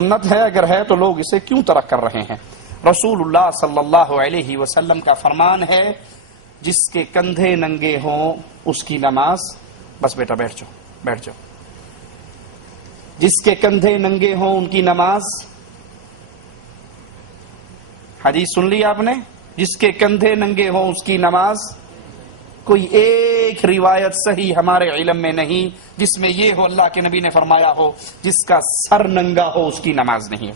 سنت ہے، اگر ہے تو لوگ اسے کیوں ترک کر رہے ہیں؟ رسول اللہ صلی اللہ علیہ وسلم کا فرمان ہے جس کے کندھے ننگے ہوں اس کی نماز، بس بیٹا بیٹھ جاؤ بیٹھ جاؤ، جس کے کندھے ننگے ہوں ان کی نماز، حدیث سن لی آپ نے، جس کے کندھے ننگے ہوں اس کی نماز۔ کوئی ایک روایت صحیح ہمارے علم میں نہیں جس میں یہ ہو اللہ کے نبی نے فرمایا ہو جس کا سر ننگا ہو اس کی نماز نہیں۔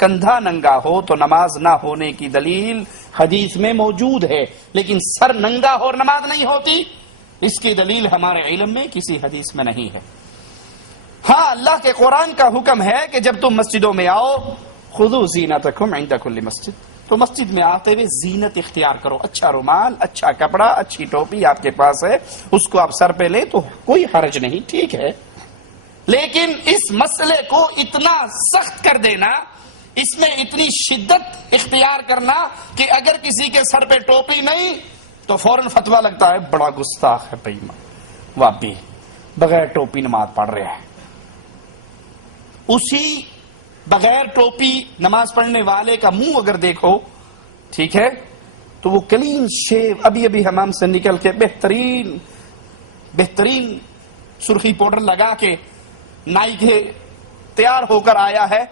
کندھا ننگا ہو تو نماز نہ ہونے کی دلیل حدیث میں موجود ہے، لیکن سر ننگا ہو اور نماز نہیں ہوتی، اس کی دلیل ہمارے علم میں کسی حدیث میں نہیں ہے۔ ہاں، اللہ کے قرآن کا حکم ہے کہ جب تم مسجدوں میں آؤ خذوا زینتکم عند کل مسجد، تو مسجد میں آتے ہوئے زینت اختیار کرو، اچھا رومال، اچھا کپڑا، اچھی ٹوپی آپ کے پاس ہے، اس کو آپ سر پہ لیں تو کوئی حرج نہیں، ٹھیک ہے۔ لیکن اس مسئلے کو اتنا سخت کر دینا، اس میں اتنی شدت اختیار کرنا کہ اگر کسی کے سر پہ ٹوپی نہیں تو فوراً فتویٰ لگتا ہے بڑا گستاخ ہے بھائی، واپی بغیر ٹوپی نماز پڑھ رہا ہے۔ اسی بغیر ٹوپی نماز پڑھنے والے کا منہ اگر دیکھو، ٹھیک ہے، تو وہ کلین شیو، ابھی ابھی حمام سے نکل کے بہترین سرخی پاؤڈر لگا کے نائی کے تیار ہو کر آیا ہے،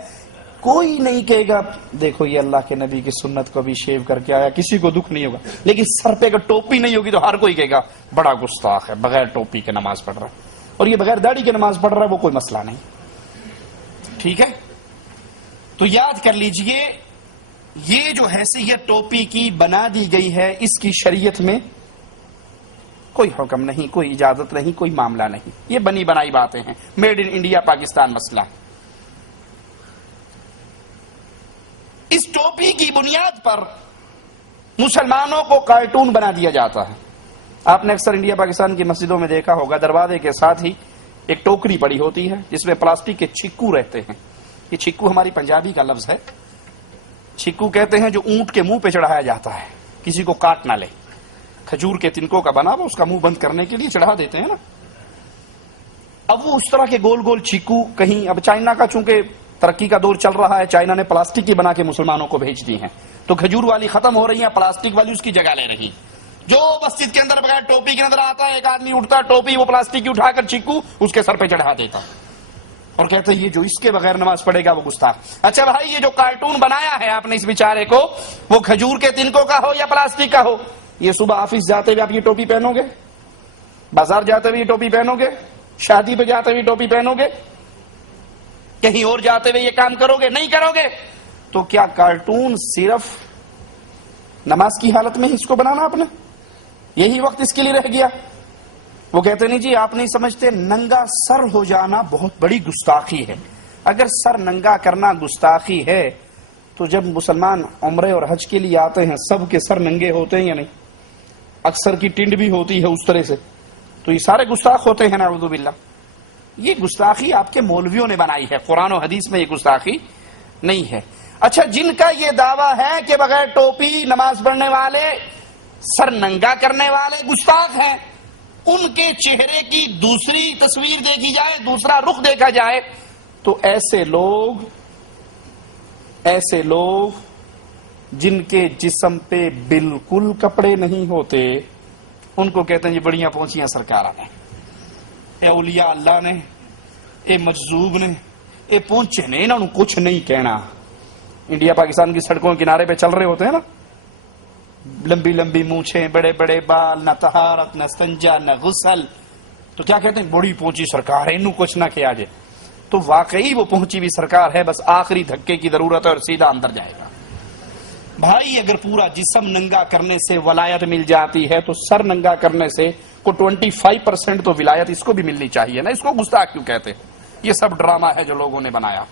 کوئی نہیں کہے گا دیکھو یہ اللہ کے نبی کی سنت کو بھی شیو کر کے آیا، کسی کو دکھ نہیں ہوگا۔ لیکن سر پہ اگر ٹوپی نہیں ہوگی تو ہر کوئی کہے گا بڑا گستاخ ہے، بغیر ٹوپی کے نماز پڑھ رہا ہے، اور یہ بغیر داڑھی کے نماز پڑھ رہا ہے وہ کوئی مسئلہ نہیں، ٹھیک ہے۔ تو یاد کر لیجئے، یہ جو حیثیت ٹوپی کی بنا دی گئی ہے اس کی شریعت میں کوئی حکم نہیں، کوئی اجازت نہیں، کوئی معاملہ نہیں، یہ بنی بنائی باتیں ہیں، میڈ ان انڈیا پاکستان مسئلہ۔ اس ٹوپی کی بنیاد پر مسلمانوں کو کارٹون بنا دیا جاتا ہے۔ آپ نے اکثر انڈیا پاکستان کی مسجدوں میں دیکھا ہوگا دروازے کے ساتھ ہی ایک ٹوکری پڑی ہوتی ہے جس میں پلاسٹک کے چھکو رہتے ہیں۔ یہ چھکو ہماری پنجابی کا لفظ ہے، چھکو کہتے ہیں جو اونٹ کے منہ پہ چڑھایا جاتا ہے کسی کو کاٹ نہ لے، کھجور کے تنکوں کا بنا وہ اس کا منہ بند کرنے کے لیے چڑھا دیتے ہیں نا۔ اب وہ اس طرح کے گول گول چھکو کہیں، اب چائنا کا چونکہ ترقی کا دور چل رہا ہے، چائنا نے پلاسٹک کی بنا کے مسلمانوں کو بھیج دی ہیں، تو کھجور والی ختم ہو رہی ہیں، پلاسٹک والی اس کی جگہ لے رہی۔ جو مسجد کے اندر بغیر ٹوپی کے اندر آتا ہے، ایک آدمی اٹھتا ٹوپی وہ پلاسٹک کی اٹھا کر چھکو اس کے سر پہ چڑھا دیتا اور کہتے ہیں یہ جو اس کے بغیر نماز پڑھے گا وہ گستاخ۔ اچھا بھائی، یہ جو کارٹون بنایا ہے آپ نے اس بیچارے کو، وہ کھجور کے تنکوں کا ہو یا پلاسٹک کا ہو، یہ صبح آفس جاتے ہوئے آپ یہ ٹوپی پہنو گے، بازار جاتے ہوئے یہ ٹوپی پہنو گے، شادی پہ جاتے ہوئے ٹوپی پہنو گے، کہیں اور جاتے ہوئے یہ کام کرو گے؟ نہیں کرو گے۔ تو کیا کارٹون صرف نماز کی حالت میں ہی اس کو بنانا آپ نے؟ یہی وقت اس کے لیے رہ گیا؟ وہ کہتے نہیں جی آپ نہیں سمجھتے، ننگا سر ہو جانا بہت بڑی گستاخی ہے۔ اگر سر ننگا کرنا گستاخی ہے تو جب مسلمان عمرے اور حج کے لیے آتے ہیں سب کے سر ننگے ہوتے ہیں یا نہیں؟ اکثر کی ٹنڈ بھی ہوتی ہے اس طرح سے، تو یہ سارے گستاخ ہوتے ہیں نعوذ باللہ۔ یہ گستاخی آپ کے مولویوں نے بنائی ہے، قرآن و حدیث میں یہ گستاخی نہیں ہے۔ اچھا، جن کا یہ دعویٰ ہے کہ بغیر ٹوپی نماز پڑھنے والے، سر ننگا کرنے والے گستاخ ہیں، ان کے چہرے کی دوسری تصویر دیکھی جائے، دوسرا رخ دیکھا جائے تو ایسے لوگ جن کے جسم پہ بالکل کپڑے نہیں ہوتے ان کو کہتے ہیں یہ بڑیاں پہنچیاں سرکار نے، اے اولیاء اللہ نے، اے مجذوب نے، اے پہنچے نے، انہوں نے کچھ نہیں کہنا۔ انڈیا پاکستان کی سڑکوں کے کنارے پہ چل رہے ہوتے ہیں نا، لمبی لمبی مونچھیں، بڑے بڑے بال، نہ طہارت نہ استنجا نہ غسل، تو کیا کہتے ہیں بڑی پہنچی سرکار ہے، انہوں کچھ نہ کیا جائے۔ تو واقعی وہ پہنچی بھی سرکار ہے، بس آخری دھکے کی ضرورت ہے اور سیدھا اندر جائے گا۔ بھائی اگر پورا جسم ننگا کرنے سے ولایت مل جاتی ہے تو سر ننگا کرنے سے کو 25% تو ولایت اس کو بھی ملنی چاہیے نا، اس کو گستاخ کیوں کہتے ہیں؟ یہ سب ڈرامہ ہے جو لوگوں نے بنایا۔